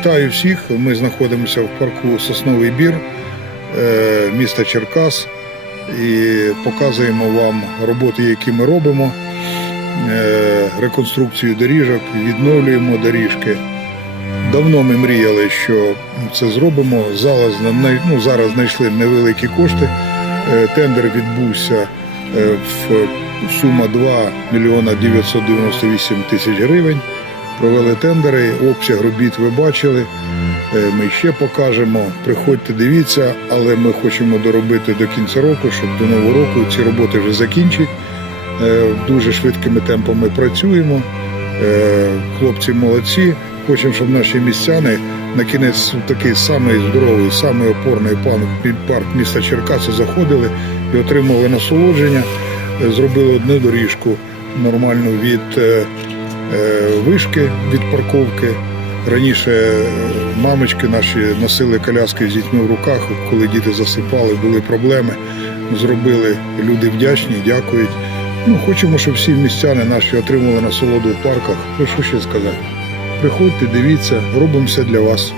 Вітаю всіх. Ми знаходимося в парку Сосновий Бір е, міста Черкас і показуємо вам роботи, які ми робимо. Е, Реконструкцію доріжок, відновлюємо доріжки. Давно ми мріяли, що це зробимо. Зараз, ну, зараз знайшли невеликі кошти. Е, Тендер відбувся в сума 2 мільйона 998 тисяч гривень. Провели тендери, обсяг робіт ви бачили. Е, Ми ще покажемо. Приходьте, дивіться, але ми хочемо доробити до кінця року, щоб до нового року ці роботи вже закінчити. Е, Дуже швидкими темпами працюємо. Е, Хлопці молодці. Хочемо, щоб наші містяни на кінець такий самий здоровий, самий опорний парк міста Черкаси заходили і отримали насолодження. Зробили одну доріжку нормальну від вишки від парковки. Раніше е, мамочки наші носили коляски з дітьми в руках, коли діти засипали, були проблеми. Зробили люди вдячні, дякують. Ну, хочемо, щоб всі містяни наші отримали насолоду в парках. Ну, що ще сказати? Приходьте, дивіться, робимо все для вас.